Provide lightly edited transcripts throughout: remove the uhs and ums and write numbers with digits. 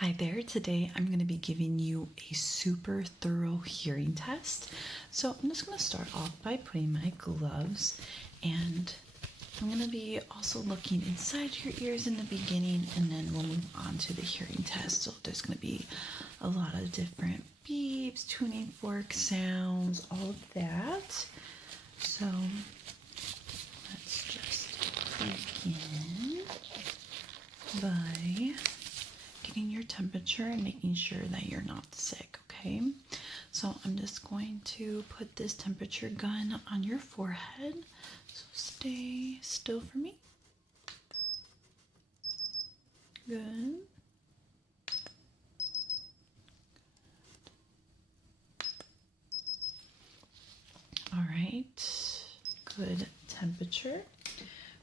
Hi there, today I'm going to be giving you a super thorough hearing test. So I'm just going to start off by putting my gloves, and I'm going to be also looking inside your ears in the beginning, and then we'll move on to the hearing test. So there's going to be a lot of different beeps, tuning fork sounds, all of that. So let's just begin by getting your temperature and making sure that you're not sick, okay? So I'm just going to put this temperature gun on your forehead. So stay still for me. Good. All right, good temperature.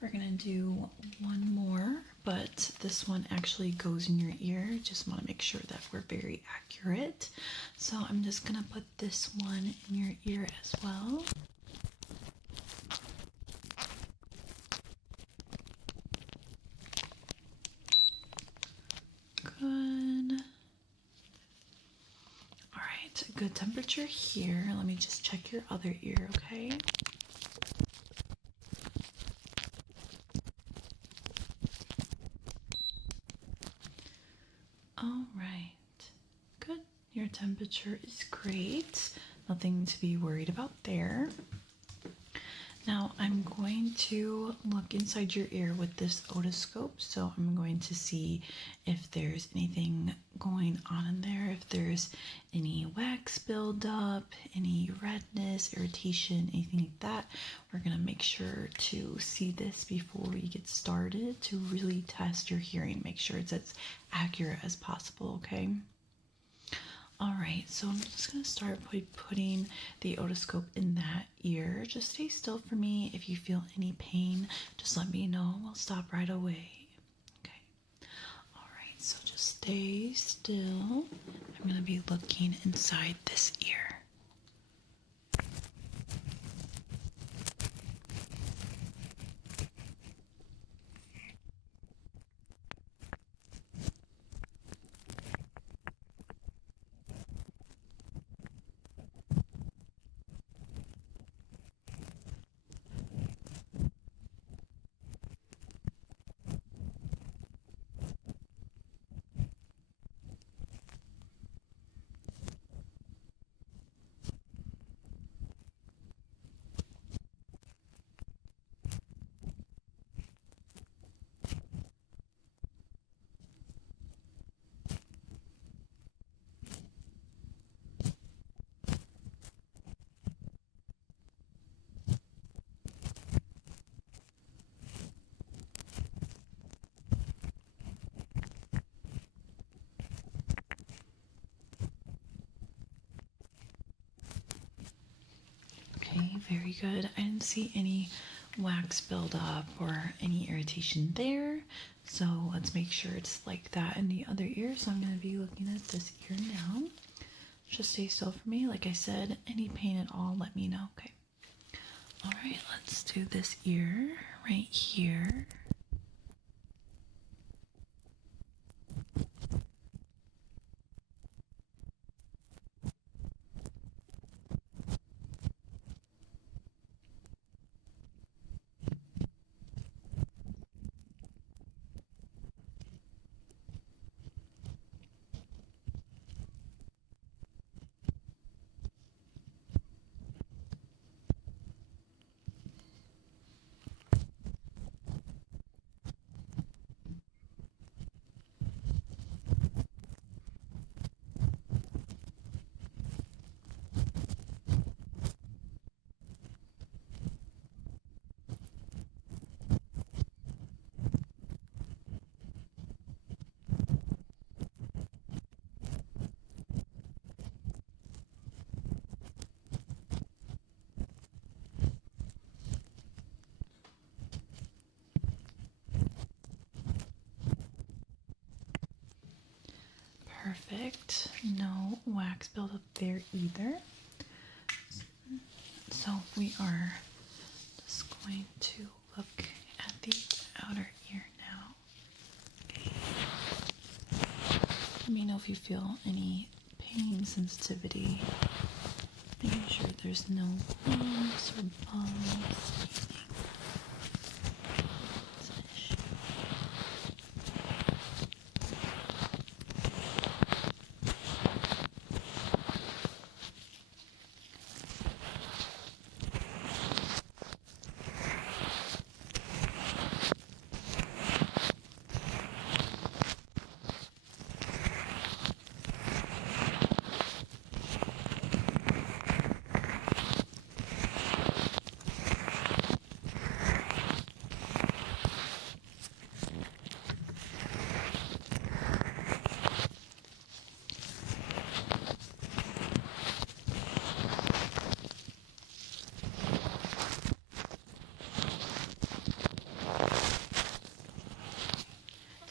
We're gonna do one more, but this one actually goes in your ear. Just wanna make sure that we're very accurate. So I'm just gonna put this one in your ear as well. Good. All right, good temperature here. Let me just check your other ear, okay? All right, good. Your temperature is great. Nothing to be worried about there. Now I'm going to look inside your ear with this otoscope. So I'm going to see if there's anything going on in there, if there's any wax buildup, any redness, irritation, anything like that. We're gonna make sure to see this before we get started to really test your hearing, make sure it's as accurate as possible, okay? All right, so I'm just gonna start by putting the otoscope in that ear. Just stay still for me. If you feel any pain, just let me know. We'll stop right away. Okay. All right, so just stay still. I'm gonna be looking inside this ear. Okay, very good. I didn't see any wax buildup or any irritation there. So let's make sure it's like that in the other ear. So I'm going to be looking at this ear now. Just stay still for me. Like I said, any pain at all, let me know, okay? All right, let's do this ear right here. Perfect. No wax buildup there either. So we are just going to look at the outer ear now. Okay. Let me know if you feel any pain sensitivity. Making sure there's no lumps or bumps. It's an issue.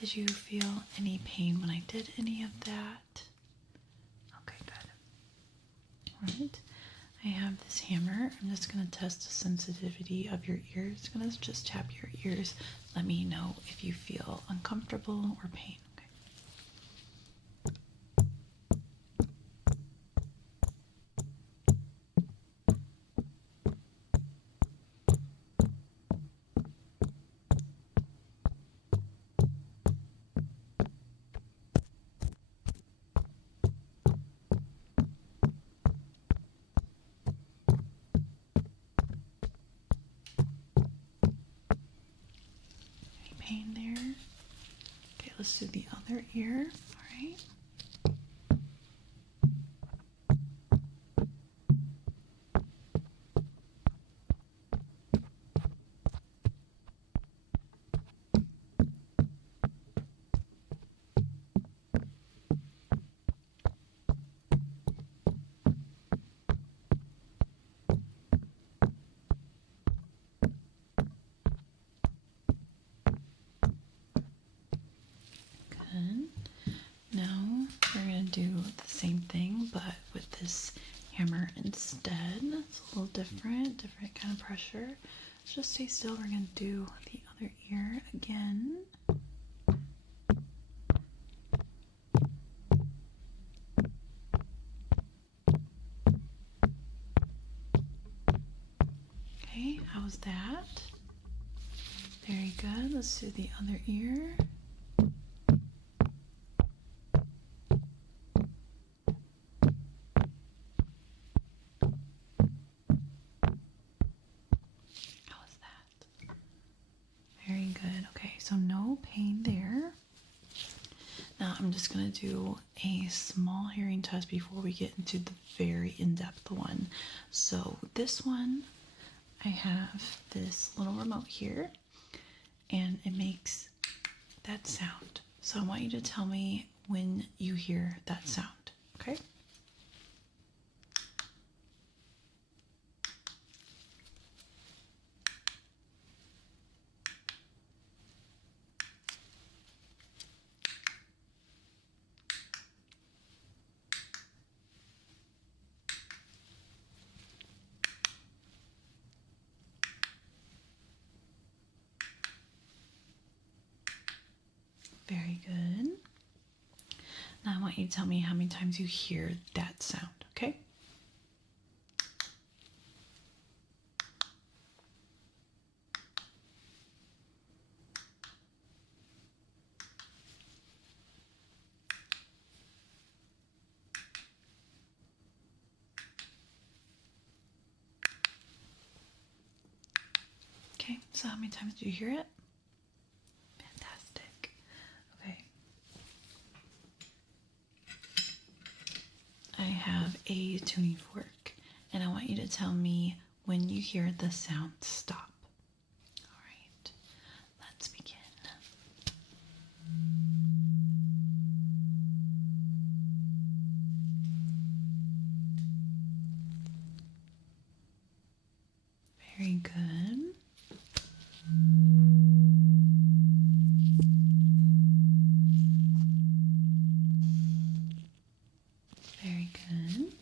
Did you feel any pain when I did any of that? Okay, good. Alright, I have this hammer. I'm just going to test the sensitivity of your ears. I'm going to just tap your ears. Let me know if you feel uncomfortable or pain. Pain there. Okay, let's do the other ear. All right. Good. Now we're going to do the same thing, but with this hammer instead. It's a little different kind of pressure. Just stay still. We're going to do the other ear again. Okay, how's that? Very good. Let's do the other ear. Very good. Okay, so no pain there. Now I'm just going to do a small hearing test before we get into the very in-depth one. So this one, I have this little remote here, and it makes that sound. So I want you to tell me when you hear that sound, okay? Very good. Now I want you to tell me how many times you hear that sound, okay? Okay, so how many times do you hear it? Fantastic. Okay. I have a tuning fork, and I want you to tell me when you hear the sound stop. All right, let's begin. Very good. Very good.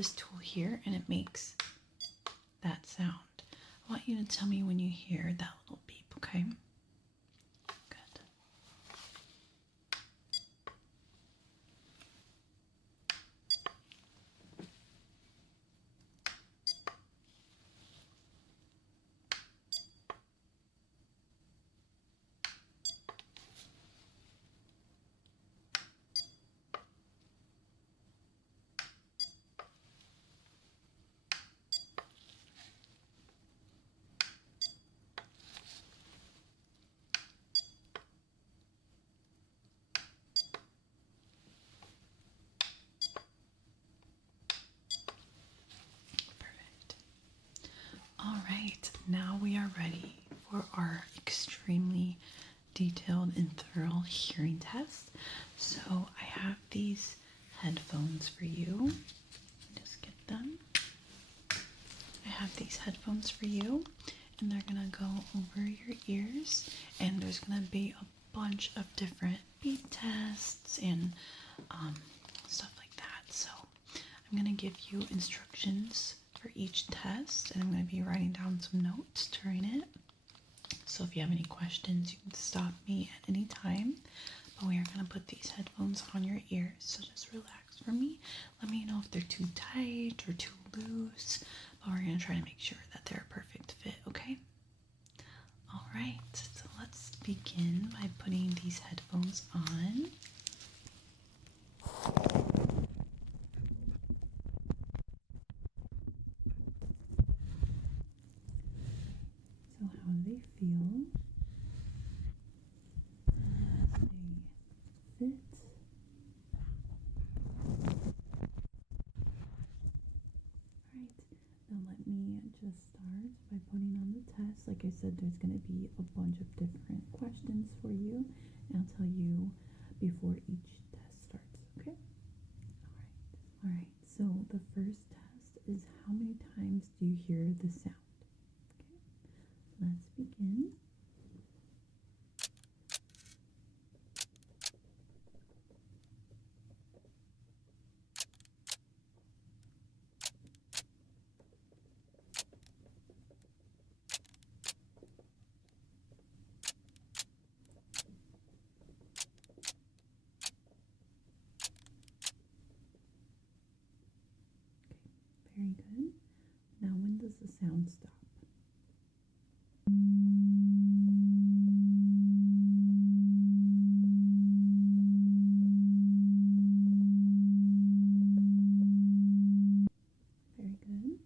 this tool here and it makes that sound. I want you to tell me when you hear that little beep, okay? Good. Perfect. All right, now we are ready for our extremely detailed and thorough hearing test. So I have these headphones for you. Just get them. I have these headphones for you, and they're gonna go over your ears, and there's gonna be a bunch of different beat tests and stuff like that. So I'm gonna give you instructions for each test, and I'm gonna be writing down some notes during it. So if you have any questions, you can stop me at any time. But we are gonna put these headphones on your ears, so just relax for me. Let me know if they're too tight or too loose, but we're gonna try to make sure that they're a perfect fit, okay? All right, so let's begin by putting these headphones on. So how do they feel? They fit? Alright, now let me just start by putting on the test. Like I said, there's going to be a bunch of different questions for you, and I'll tell you before each test starts, okay? Alright, so the first test is how many times do you hear the sound? Okay, let's begin. Very good. Now when does the sound stop? Very good.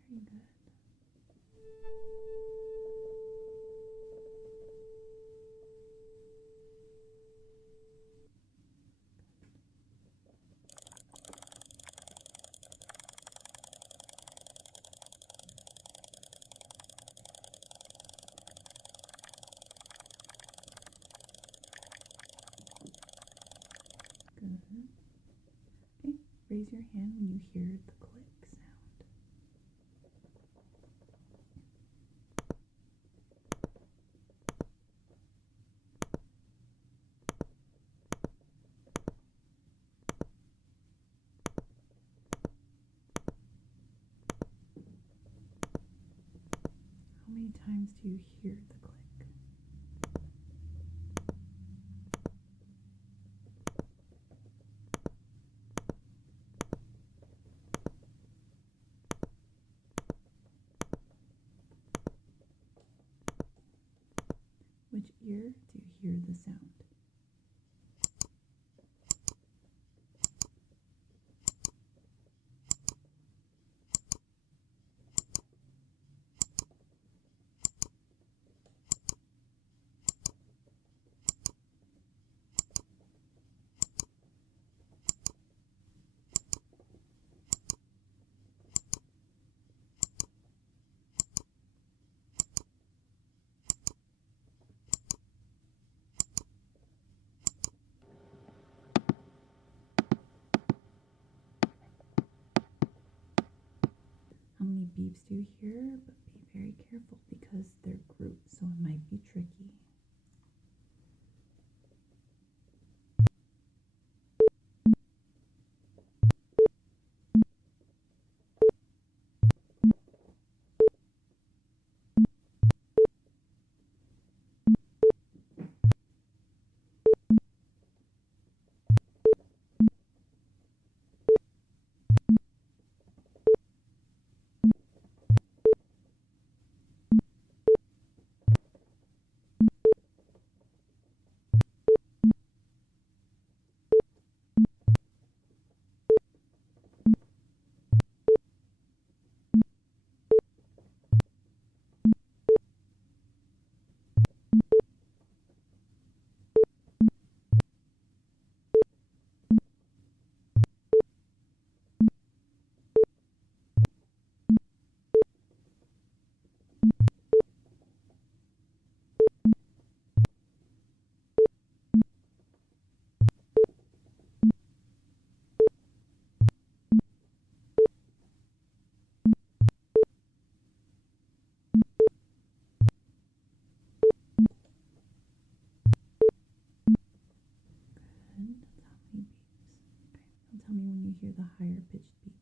Very good. Good. Okay, raise your hand when you hear the click sound. How many times do you hear the click? Which ear do you hear the sound? beeps do here, but be very careful because they're groups, so it might be tricky. Tell me when you hear the higher pitched beep.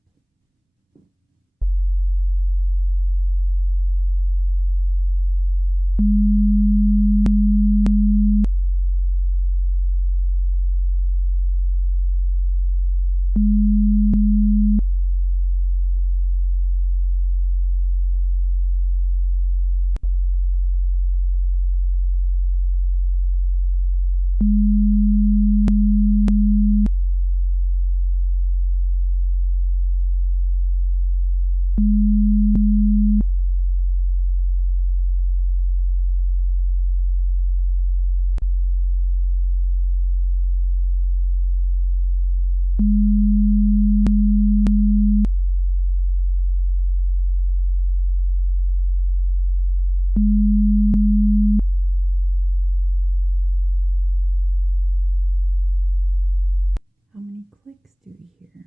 How many clicks do we hear?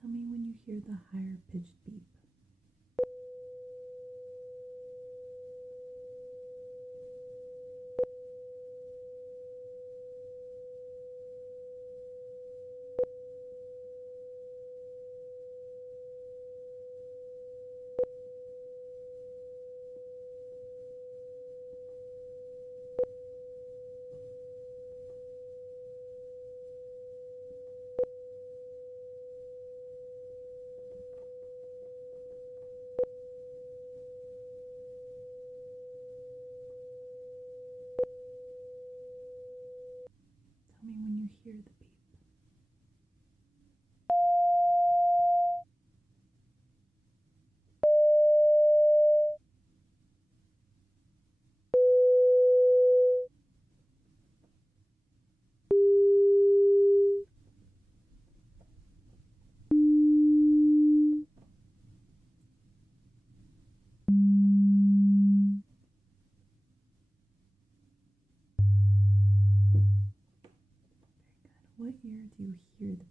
Tell me when you hear the higher pitched beep. Tell me when you hear the beep. What ear do you hear the beep?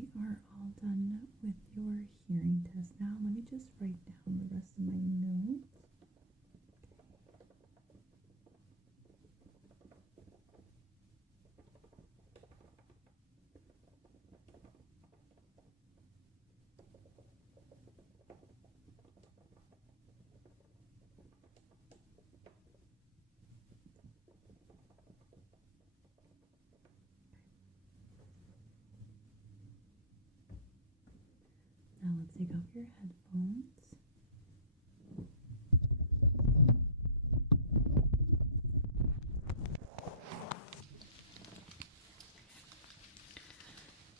we are all done with your hearing test now. Let me just write down the rest of my notes. Now let's take off your headphones.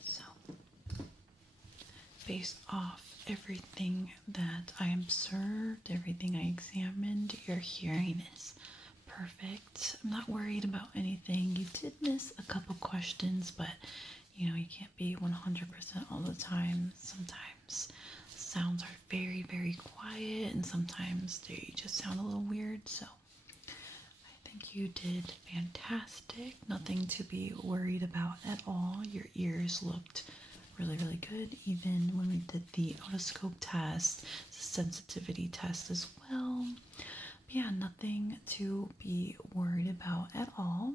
So, based off everything that I observed, everything I examined, your hearing is perfect. I'm not worried about anything. You did miss a couple questions, but you can't be 100% all the time. Sometimes sounds are very, very quiet, and sometimes they just sound a little weird. So I think you did fantastic. Nothing to be worried about at all. Your ears looked really, really good, even when we did the otoscope test, the sensitivity test as well. But yeah, nothing to be worried about at all.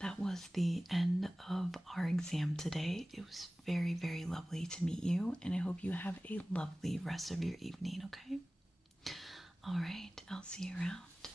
That was the end of our exam today. It was very, very lovely to meet you, and I hope you have a lovely rest of your evening, okay? All right, I'll see you around.